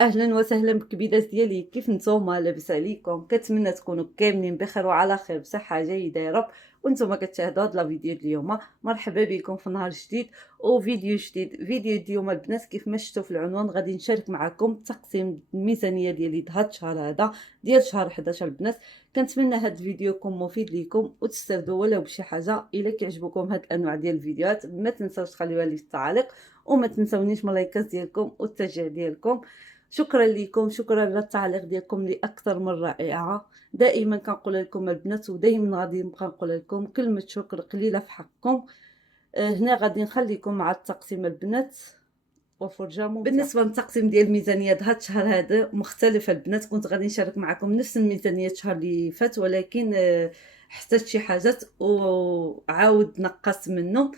اهلا وسهلا بكبيدات ديالي، كيف نتوما؟ لاباس عليكم؟ كنتمنى تكونوا كاملين بخير وعلى خير بصحه جيده يا رب. وانتم كتشاهدوا هاد لا فيديو اليوم. مرحبا بكم في نهار جديد وفيديو جديد. فيديو اليوم البنات كيف ما شفتوا في العنوان غادي نشارك معكم تقسيم الميزانيه ديالي هاد الشهر هذا ديال شهر 11 البنات. كنتمنى هاد الفيديو يكون مفيد لكم وتستافدوا ولو بشي حاجه. الا كيعجبكم هاد الانواع ديال الفيديوهات ما تنساوش تخليوها لي في التعليق، وما تنساونيش من اللايكات ديالكم والتشجيع ديالكم. شكرا لكم، شكرا للتعليق ديالكم اللي اكثر من رائعه. دائما كنقول لكم البنات ودائما غادي نبقى نقول لكم كلمه شكر قليله في حقكم. هنا غادي نخليكم مع التقسيم البنات وفرجه ممتعه. بالنسبه للتقسيم ديال الميزانيه هذا الشهر هذا مختلف البنات. كنت غادي نشارك معكم نفس الميزانيه الشهر اللي فات، ولكن احتجت شي حاجات وعاود نقصت منه.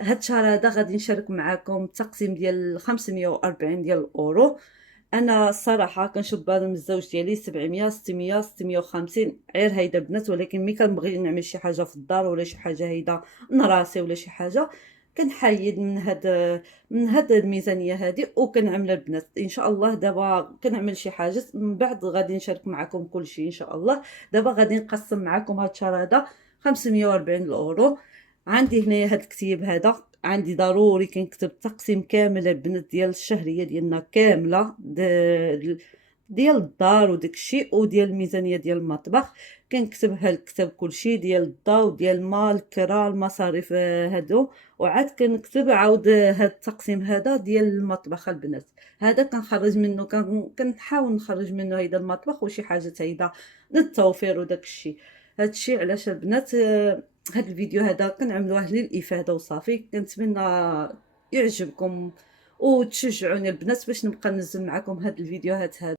هاد الشهر هذا غادي نشارك معكم التقسيم ديال 540 ديال الاورو. انا الصراحه كنشوف بالي من الزوج ديالي 700 600 650 غير هيدا البنات، ولكن ملي كنبغي نعمل شي حاجه في الدار ولا شي حاجه هيدا نراسي ولا شي حاجه كنحيد من هاد الميزانيه هذه وكنعمل البنات ان شاء الله. دابا كنعمل شي حاجه من بعد غادي نشارك معكم كل شيء ان شاء الله. دابا غادي نقسم معكم هاد الشهر هذا 540 الاورو. عندي هنايا هاد الكتيب هذا، عندي ضروري كنكتب التقسيم كامل البنات ديال الشهريه ديالنا كامله ديال الدار وداكشي وديال الميزانيه ديال المطبخ. كنكتبها الكتاب كلشي ديال الضو ديال الماء الكرا المصاريف هادو. وعاد كنكتب عاود هاد التقسيم هذا ديال المطبخ البنات. هذا كنخرج منه كنحاول نخرج منه هيدا المطبخ وشي حاجات هيدا للتوفير وداكشي. هادشي علاش البنات هاد الفيديو هذا كنعملوه للافاده وصافي. كنتمنى يعجبكم وتشجعوني البنات باش نبقى ننزل معكم هاد الفيديوهات هاد.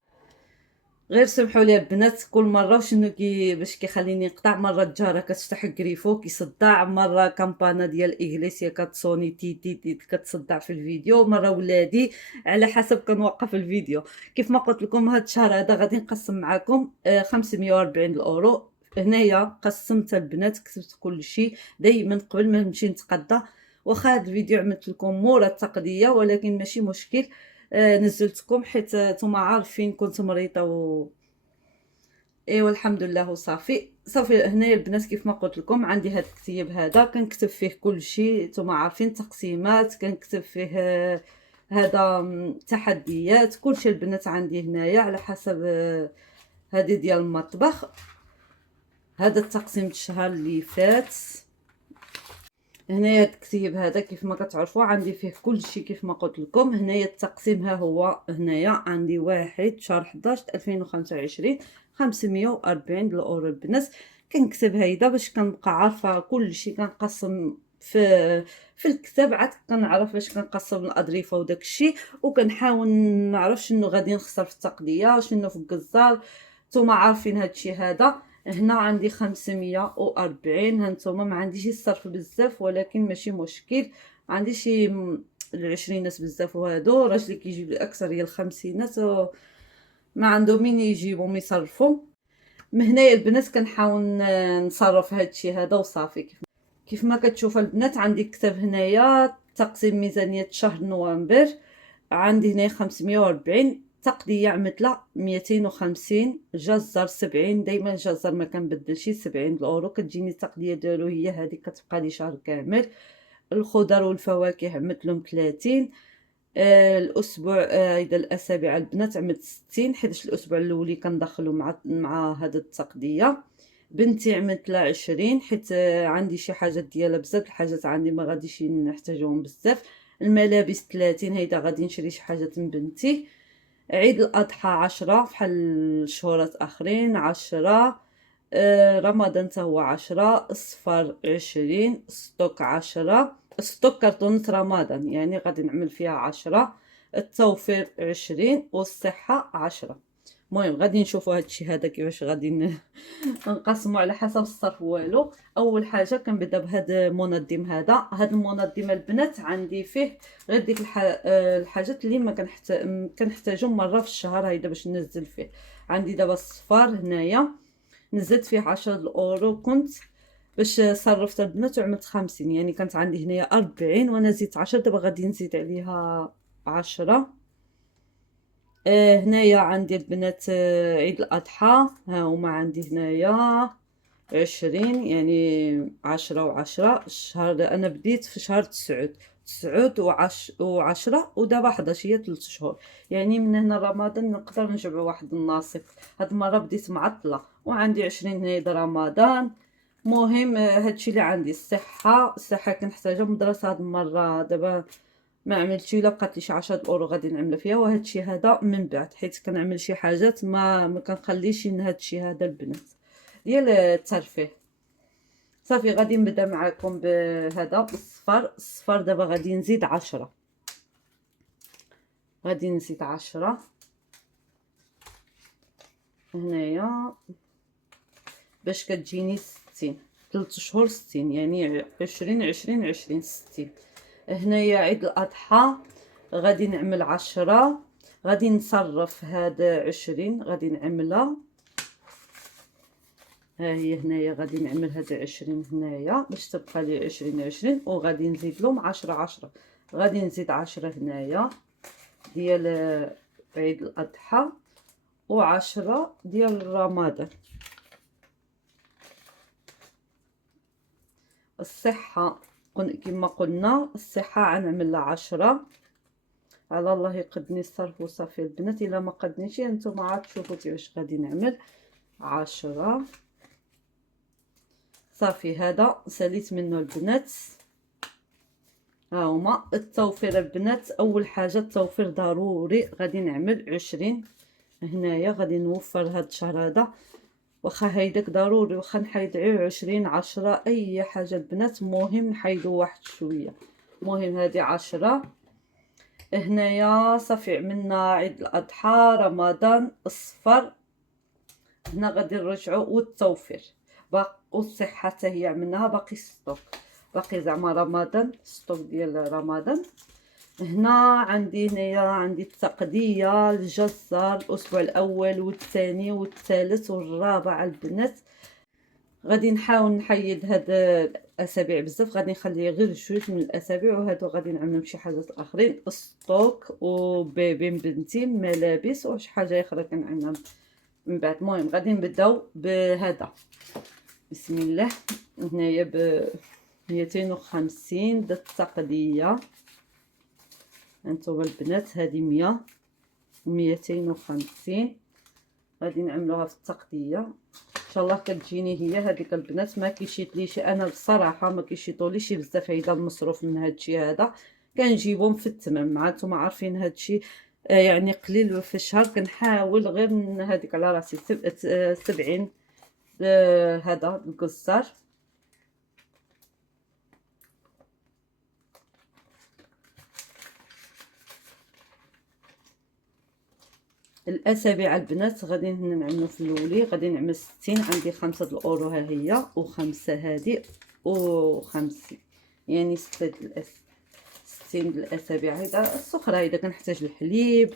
غير سمحوا لي البنات كل مره شنو باش كيخليني نقطع. مره الجاره كتفتح كريفو كيصدع، مره كامبانا ديال اغليسيا كتصوني تي تي تي كتصدع في الفيديو، مره ولادي على حسب كنوقف الفيديو. كيف ما قلت لكم هاد الشهر هذا غادي نقسم معكم 540 الاورو. هنايا قسمت البنات كتبت كل شيء دائما قبل ما نمشي نتقدى. واخا هاد الفيديو عملت لكم مورا التقديه ولكن ماشي مشكل. نزلتكم حيت نتوما عارفين كنت مريضه ايوا الحمد لله وصافي صافي. هنايا البنات كيف ما قلت لكم عندي هذا الكتيب هذا كنكتب فيه كل شيء. نتوما عارفين تقسيمات كنكتب فيه هذا تحديات كل شيء البنات عندي هنايا على حسب هذه ديال المطبخ. هذا التقسيم الشهر اللي فات. هنايا الكتيب هذا كيف ما كتعرفوا عندي فيه كل شيء كيف ما قلت لكم. هنايا التقسيم ها هو هنايا عندي 1 شهر 11 2025 540 الاورو البنات. كنكتب هيدا باش كنبقى عارفه كل شيء كنقسم في الكتاب. عاد كنعرف باش كنقسم الاظرفه وداك الشيء وكنحاول نعرف شنو غادي نخسر في التقديه شنو في الكزار. نتوما عارفين هادشي هذا. هنا عندي 540. هانتوما ما عنديش الصرف بزاف ولكن ماشي مشكل. عندي شي العشرينات بزاف وهادو راجلي كيجيب لي اكثر هي الخمسينات ما عنده مين يجيبهم يصرفوا. من هنايا البنات كنحاول نصرف هادشي هذا وصافي. كيف ما كتشوف البنات عندي كتاب هنايا تقسيم ميزانية شهر نوفمبر. عندي هنا 540 تقدية عملتها 250 جزر 70. دايما الجزر ما كنبدلش 70 الاورو كتجيني التقدية ديالو هي هذه كتبقى لي شهر كامل. الخضر والفواكه عملت لهم 30. الاسبوع اذا الاسابيع البنات عملت 60 حيت الاسبوع الاولي كندخلو مع هذا التقديه. بنتي عملت لها 20 حيت عندي شي حاجات ديالها بزاف الحاجات عندي ما غاديش نحتاجهم بزاف. الملابس 30 هيدا غادي نشري شي حاجات من بنتي. عيد الاضحى 10 بحال الشهورات اخرين 10. رمضان تا هو 10. الصفر 20. ستوك 10. ستوك كرتونة رمضان يعني غادي نعمل فيها 10. التوفير 20 والصحة 10. المهم غادي نشوفوا هادشي هذا كيفاش غادي نقسموا على حسب الصرف والو. اول حاجه كنبدا بهذا المنظم هذا المنظم البنات عندي فيه غير ديك الحاجات اللي ما كنحتاجهم مره في الشهر هيدا باش ننزل فيه. عندي دابا الصفار هنايا نزلت فيه 10 الاورو. كنت باش صرفت البنات وعملت 50 يعني كانت عندي هنايا 40 وانا زدت 10. دابا غادي نزيد عليها 10. هنايا عندي البنات عيد الاضحى، ها هما عندي هنايا 20، يعني 10 و10 الشهر. انا بديت في شهر 9 و10 ودابا 11، هي 3 شهور. يعني من هنا رمضان نقدر نجمع واحد الناصف. هاد المره بديت معطله وعندي 20 هنا رمضان. مهم هادشي اللي عندي. الصحه كنحتاجها. مدرسه هاد المره دابا ما عملتش، الا بقات لي شي 10 اورو غادي نعملها فيها، وهذا الشيء هذا من بعد، حيت كنعمل شي حاجات ما كنخليش ان هذا الشيء هذا البنات ديال الترفيه. صافي غادي نبدا معكم بهذا الصفر دابا غادي نزيد 10. غادي نزيد 10 هنايا باش كتجيني 60. 3 شهور 60، يعني 20 60. هنايا عيد الاضحى غادي نعمل 10. غادي نصرف هاد 20 غادي نعملها، ها هي هنايا غادي نعمل هاد 20 هنايا باش تبقى لي 20 وغادي نزيد لهم 10. غادي نزيد 10 هنايا ديال عيد الاضحى و10 ديال رمضان. الصحه كما قلنا الصحه غنعمل 10. على الله يقدني الصرف وصافي البنات. الا ما قدنيش نتوما عاد تشوفوا كيفاش غادي نعمل 10. صافي هذا ساليت منه البنات. ها هما التوفير البنات. اول حاجه التوفير ضروري. غادي نعمل 20 هنايا. غادي نوفر هذا الشهر هذا، واخا هيداك ضروري، واخا نحيد غير 20 10 اي حاجه البنات، مهم نحيدو واحد شويه. مهم هذه 10 هنايا. صافي عملنا عيد الاضحى رمضان الصفر. هنا غادي نرجعو والتوفير باقي والصحه حتى هي عملناها. باقي ستوك، باقي زعما رمضان ستوك ديال رمضان. هنا عندي التقديه الجزار الاسبوع الاول والثاني والثالث والرابع البنات. غادي نحاول نحيد هاد الاسابيع بزاف، غادي نخلي غير جوج من الاسابيع، وهادو غادي نعملهم شي حاجات اخرين. ستوك وبيبي بنتي ملابس وشي حاجه اخرى كنعملها من بعد. المهم غادي نبداو بهذا. بسم الله. هنايا ب 250 د التقديه. هانتوما البنات هذه 100 250 غادي نعملوها في التقديه. ان شاء الله كتجيني هي هذيك البنات. ما كيشيطليش انا بصراحه، ما كيشيطوليش بزاف هيدا المصروف من هادشي هذا. كنجيبهم في التمام. مع نتوما عارفين هادشي يعني قليل في الشهر. كنحاول غير هذيك على راسي 70 هذا القزار. الاسابيع البنات غادي نعملو في الاولي. غادي نعمل 60. عندي 5 الاورو ها هي، و5 هادي، و50، يعني 60 الاسابيع. هيدا السخره هيدا كنحتاج الحليب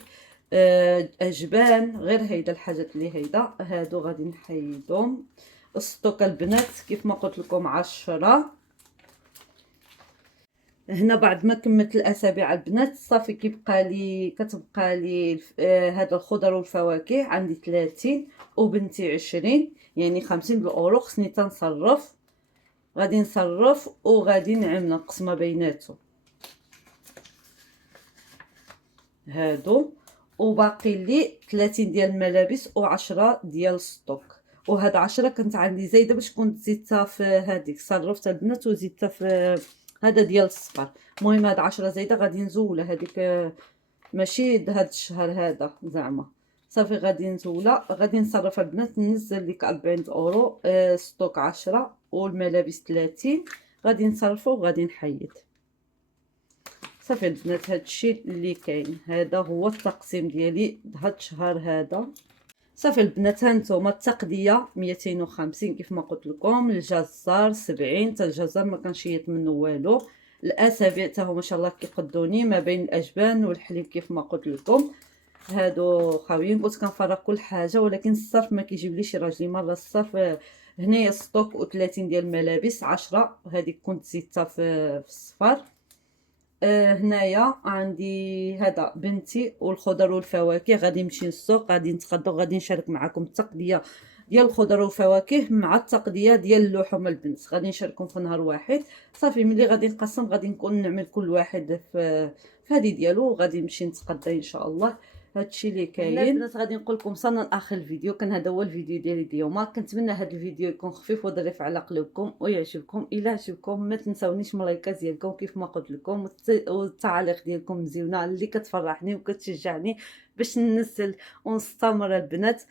اجبان، غير هيدا الحاجات اللي هيدا هادو غادي نحيدهم. الستوك البنات كيف ما قلت لكم 10. هنا بعد ما كملت الاسابيع البنات صافي كتبقى لي هاد الخضر والفواكه. عندي 30 وبنتي 20، يعني 50 بالاورو خصني تنصرف. غادي نصرف وغادي نعمل نقسمه بيناتهم هادو. وباقي لي 30 ديال الملابس و10 ديال الستوك. وهاد 10 كانت عندي زايده باش كنت زدتها في هذيك. صرفت البنات وزدتها في هذا ديال الصفر. المهم هاد 10 زايده غادي نزولها هذيك ماشي هاد الشهر هذا زعما. صافي غادي نزولها. غادي نصرف البنات ننزل لك 40 اورو. ستوك 10 والملابس 30 غادي نصرفو وغادي نحيد. صافي البنات هادشي اللي كاين. هذا هو التقسيم ديالي هاد الشهر هذا. صافي البنات هانتوما التقديه 250 كيف ما قلت لكم. الجزار 70. حتى الجزار ما كنشيط منه والو. الاسابيع حتى هما ما شاء الله كيقدوني ما بين الاجبان والحليب كيف ما قلت لكم. هادو خاويين كنت كنفرق كل حاجه، ولكن الصرف ما كيجيبليش راجلي مره. الصرف هنايا ستوك و30 ديال الملابس 10 هذيك كنت زدتها في الصفر. هنايا عندي هذا بنتي والخضر والفواكه، غادي نمشي للسوق، غادي نتغدى وغادي نشارك معكم التقديه ديال الخضر والفواكه مع التقديه ديال اللحوم البنت، غادي نشاركهم في نهار واحد. صافي ملي غادي نقسم غادي نكون نعمل كل واحد في هذه ديالو، وغادي نمشي نتغدى ان شاء الله. هادشي اللي كاين البنات. غادي نقول لكم وصلنا لاخر الفيديو، كان هذا هو الفيديو ديالي اليوم. كنتمنى هذا الفيديو يكون خفيف وظريف على قلوبكم ويعجبكم. الا عجبكم ما تنساونيش من اللايكات ديالكم كيف ما قلت لكم، والتعاليق ديالكم مزيونه اللي كتفرحني وكتشجعني باش ننزل ونستمر البنات.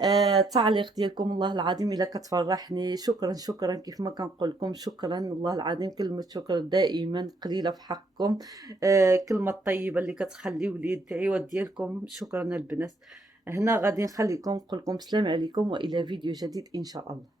التعليق ديالكم والله العظيم الا كتفرحني. شكرا شكرا، كيف ما كنقول لكم شكرا والله العظيم، كلمه شكر دائما قليله في حقكم. كلمه طيبه اللي كتخليو لي الدعوات ديالكم، شكرا البنات. هنا غادي نخليكم، نقول لكم السلام عليكم والى فيديو جديد ان شاء الله.